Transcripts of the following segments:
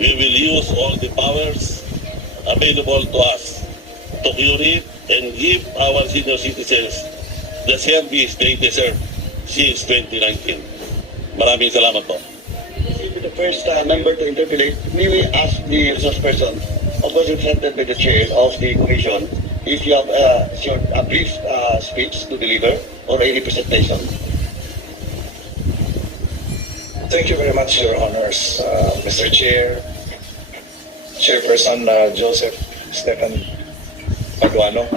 we will use all the powers available to us to cure it and give our senior citizens the service they deserve since 2019. Maraming salamat po. The first member to interpolate, may we ask the resource person, of course represented by the chair of the commission, if you have a brief speech to deliver or any presentation. Thank you very much, Your Honors, Mr. Chair, Chairperson Joseph Stephen Paduano,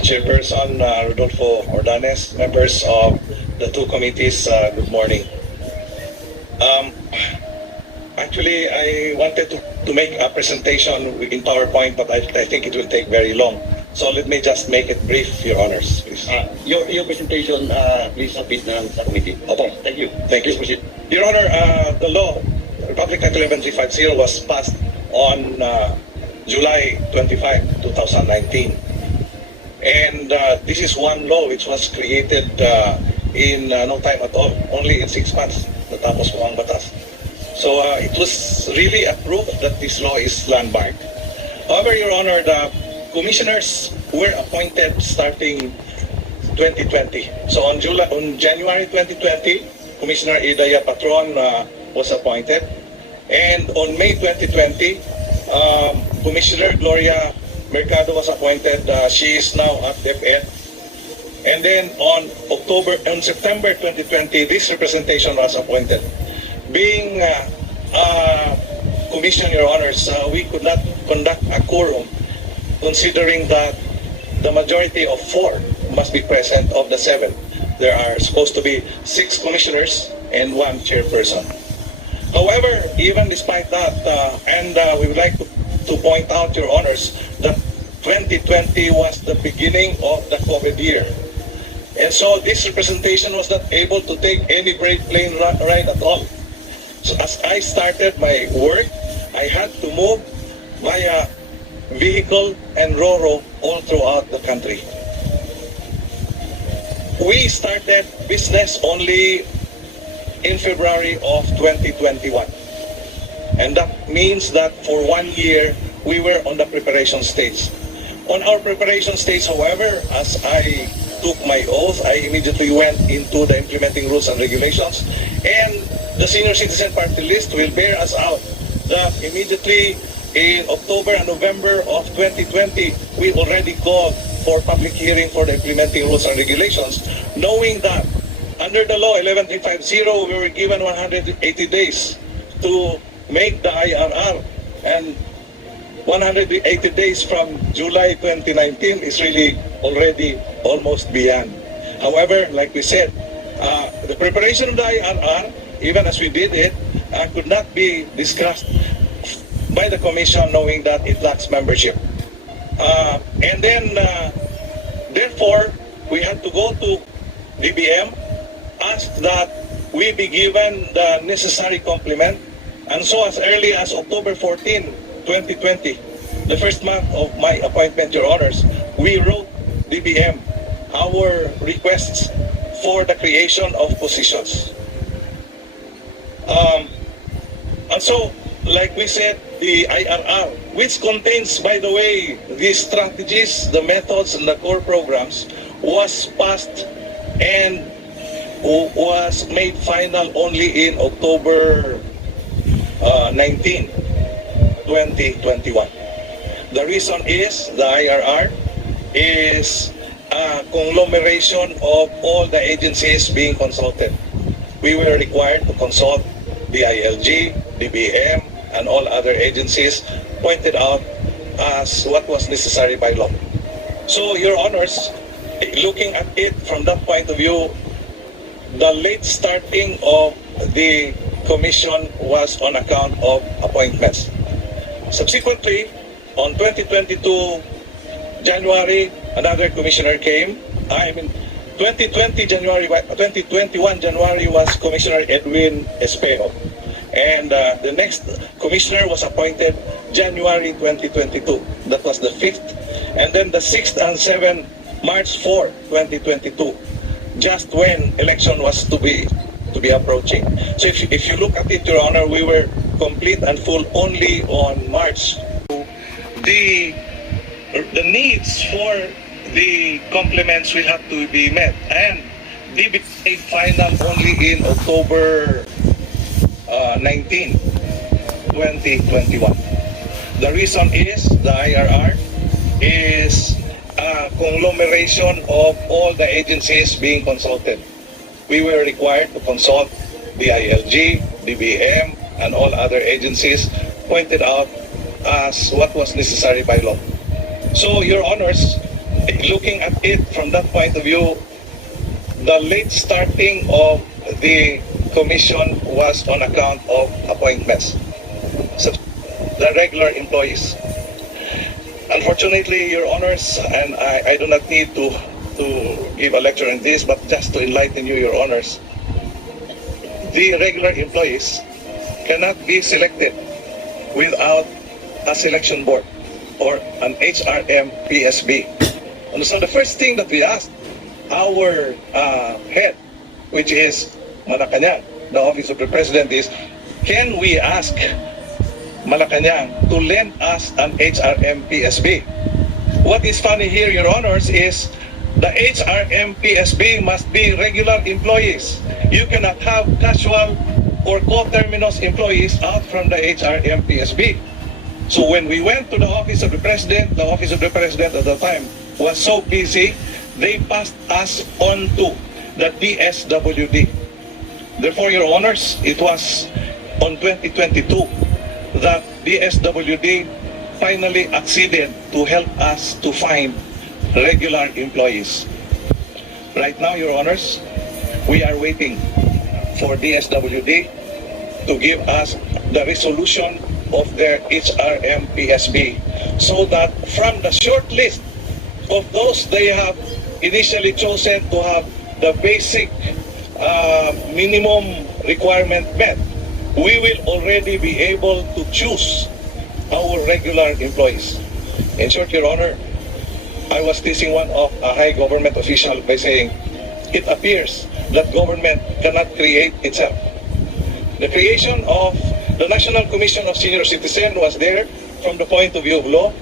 Chairperson Rodolfo Ordanes, members of the two committees, good morning. Actually, I wanted to make a presentation in PowerPoint, but I think it will take very long. So let me just make it brief, Your Honors, please. Your presentation, please submit na lang sa committee. Opo. Thank you. Thank you. Please proceed. Your Honor, the law, Republic Act 11350 was passed on July 25, 2019. And this is one law which was created in no time at all, only in 6 months, natapos po ang batas. So it was really a proof that this law is landmark. However, Your Honor, the commissioners were appointed starting 2020. So on January 2020, Commissioner Idaya Patron was appointed. And on May 2020, Commissioner Gloria Mercado was appointed. She is now at DepEd. And then on September 2020, this representation was appointed. Being commission, Your Honors, we could not conduct a quorum considering that the majority of 4 must be present of the 7. There are supposed to be 6 commissioners and 1 chairperson. However, even despite that, we would like to point out, Your Honors, that 2020 was the beginning of the COVID year. And so this representation was not able to take any brave plane ride at all. So as I started my work, I had to move via vehicle and Roro all throughout the country. We started business only in February of 2021. And that means that for 1 year, we were on the preparation stage. On our preparation stage, however, as I took my oath, I immediately went into the implementing rules and regulations. And the Senior Citizen Party List will bear us out that immediately in October and November of 2020, we already called for public hearing for the implementing rules and regulations, knowing that under the law 11350, we were given 180 days to make the IRR. And 180 days from July 2019 is really already almost beyond. However, like we said, the preparation of the IRR, even as we did it, could not be discussed by the Commission knowing that it lacks membership. And then, therefore, we had to go to DBM, ask that we be given the necessary complement. And so as early as October 14, 2020, the first month of my appointment, Your Honors, we wrote DBM our requests for the creation of positions. And so, like we said, the IRR, which contains, by the way, the strategies, the methods, and the core programs, was passed and was made final only in October 19, 2021. The reason is the IRR is a conglomeration of all the agencies being consulted. We were required to consult the ILG, DBM, and all other agencies pointed out as what was necessary by law. So, Your Honors, looking at it from that point of view, the late starting of the commission was on account of appointments. Subsequently, on 2022 January, another commissioner came. 2021 January was Commissioner Edwin Espejo. And the next commissioner was appointed January 2022. That was the 5th. And then the 6th and 7th, March 4, 2022, just when election was to be approaching. So if you look at it, Your Honor, we were complete and full only on March. The needs for the complements will have to be met, and they became final only in October 19, 2021. The reason is the IRR is a conglomeration of all the agencies being consulted. We were required to consult the ILG, DBM, and all other agencies pointed out as what was necessary by law. So, Your Honors, looking at it from that point of view, the late starting of the commission was on account of appointments. So, the regular employees. Unfortunately, Your Honors, and I do not need to give a lecture on this, but just to enlighten you, Your Honors, the regular employees cannot be selected without a selection board or an HRM PSB. And so the first thing that we asked our head, which is Malacanang, the Office of the President, is, can we ask Malacanang to lend us an HRM PSB? What is funny here, Your Honors, is the HRM PSB must be regular employees. You cannot have casual or co-terminus employees out from the HRM PSB. So when we went to the Office of the President at the time was so busy, they passed us on to the DSWD. Therefore, Your Honors, it was on 2022 that DSWD finally acceded to help us to find regular employees. Right now, Your Honors, we are waiting for DSWD to give us the resolution of their HRM PSB so that from the short list of those they have initially chosen to have the basic minimum requirement met, we will already be able to choose our regular employees. In short, Your Honor, I was teasing one of a high government official by saying, it appears that government cannot create itself. The creation of the National Commission of Senior Citizens was there from the point of view of law,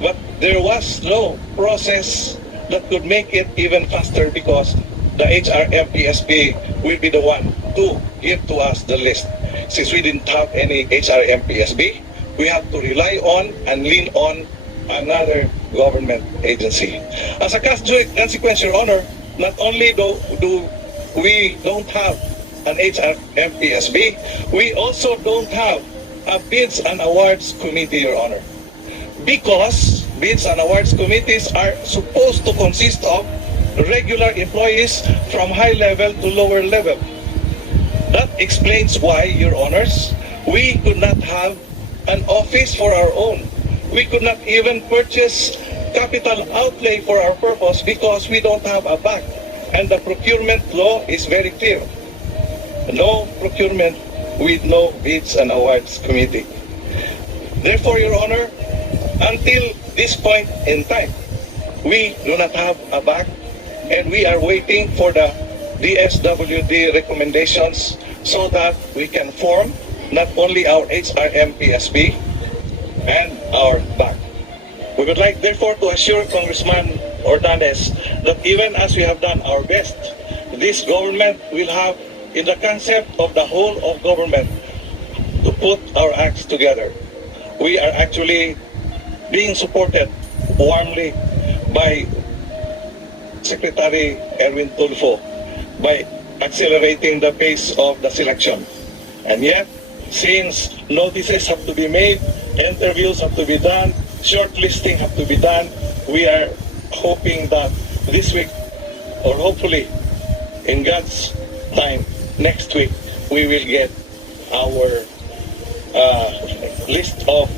but there was no process that could make it even faster because the HRM PSB will be the one to give to us the list. Since we didn't have any HRM PSB, we have to rely on and lean on another government agency. As a consequence, Your Honor, not only do we don't have an HRM PSB, we also don't have a Bids and Awards Committee, Your Honor. Because Bids and Awards Committees are supposed to consist of regular employees from high level to lower level. That explains why, Your Honors, we could not have an office for our own. We could not even purchase capital outlay for our purpose because we don't have a bank. And the procurement law is very clear. No procurement with no Bids and Awards Committee. Therefore, Your Honor, until this point in time, we do not have a bank and we are waiting for the DSWD recommendations so that we can form not only our HRM PSB and our bank. We would like therefore to assure Congressman Ordanes that even as we have done our best, this government will have in the concept of the whole of government to put our acts together. We are actually being supported warmly by Secretary Erwin Tulfo by accelerating the pace of the selection. And yet, since notices have to be made, interviews have to be done, shortlisting have to be done, we are hoping that this week, or hopefully in God's time, next week, we will get our list of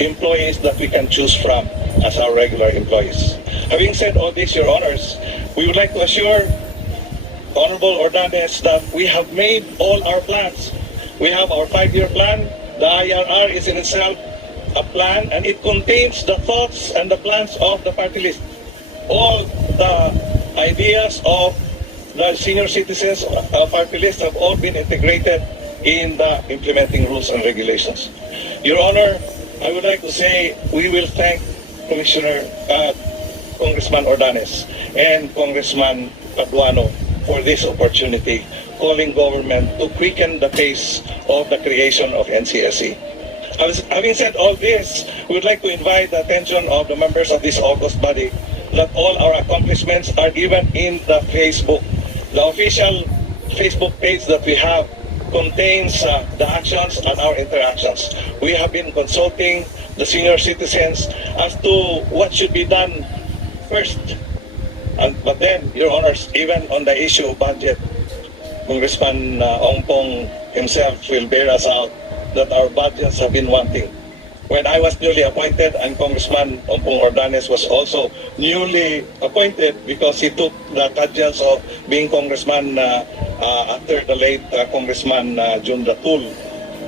employees that we can choose from as our regular employees. Having said all this, Your Honors, we would like to assure Honorable Ordanes that we have made all our plans. We have our 5-year plan. The IRR is in itself a plan, and it contains the thoughts and the plans of the party list. All the ideas of the senior citizens party list have all been integrated in the implementing rules and regulations. Your Honor, I would like to say we will thank Congressman Ordanes and Congressman Paduano for this opportunity, calling government to quicken the pace of the creation of NCSE. Having said all this, we would like to invite the attention of the members of this august body that all our accomplishments are given in the Facebook. The official Facebook page that we have contains the actions and our interactions. We have been consulting the senior citizens as to what should be done first. But then, Your Honors, even on the issue of budget, Congressman Ongpong himself will bear us out that our budgets have been wanting. When I was newly appointed and Congressman Ongpong Ordanes was also newly appointed because he took the cudgels of being congressman after the late Congressman Jun Datul.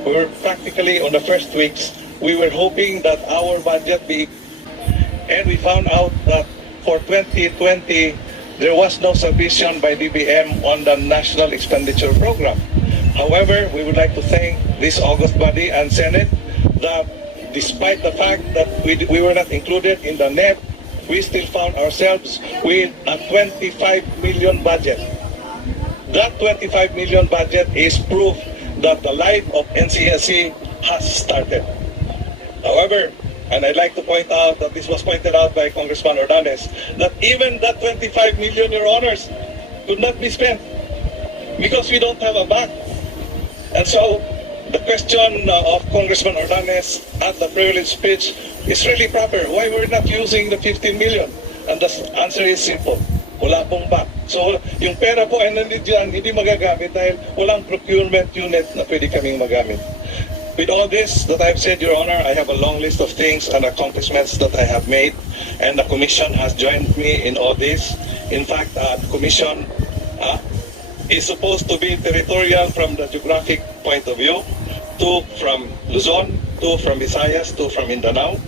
We were practically on the first weeks, we were hoping that our budget be, and we found out that for 2020, there was no submission by DBM on the National Expenditure Program. However, we would like to thank this august body and Senate that despite the fact that we were not included in the NEP, we still found ourselves with a 25 million budget. That 25 million budget is proof that the life of NCSE has started. However, and I'd like to point out that this was pointed out by Congressman Ordanes, that even that 25 million, Your Honors, could not be spent because we don't have a bank. And so, the question of Congressman Ordanes at the privilege speech is really proper. Why we're not using the 15 million? And the answer is simple. Wala pong back. So, yung pera po ay nandito dyan, hindi magagamit dahil walang procurement unit na pwede kaming magamit. With all this that I've said, Your Honor, I have a long list of things and accomplishments that I have made, and the Commission has joined me in all this. In fact, the Commission is supposed to be territorial from the geographic point of view, 2 from Luzon, 2 from Visayas, 2 from Mindanao,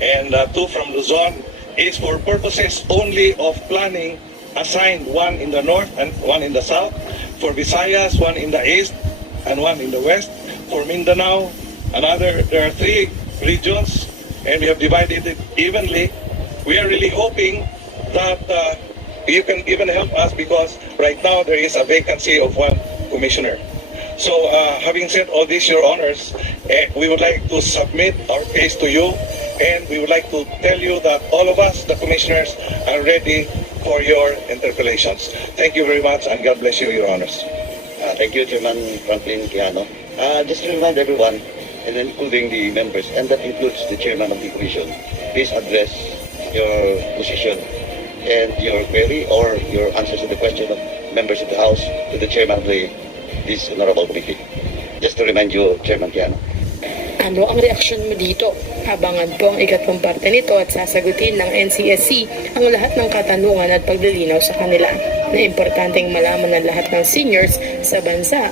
and 2 from Luzon is for purposes only of planning, assigned 1 in the north and 1 in the south. For Visayas, 1 in the east and 1 in the west. For Mindanao, there are 3 regions, and we have divided it evenly. We are really hoping that you can even help us because right now there is a vacancy of 1 commissioner. So, having said all this, Your Honors, we would like to submit our case to you, and we would like to tell you that all of us, the commissioners, are ready for your interpellations. Thank you very much, and God bless you, Your Honors. Thank you, Chairman Franklin Quijano. Just to remind everyone, and including the members, and that includes the Chairman of the Commission, please address your position and your query or your answers to the question of members of the House to the Chairman of this Honorable Committee. Just to remind you, Chairman Quijano. Ano ang reaksyon mo dito? Abangan po ang ikatlong parte nito at sasagutin ng NCSC ang lahat ng katanungan at paglilinaw sa kanila na importanteng malaman ng lahat ng seniors sa bansa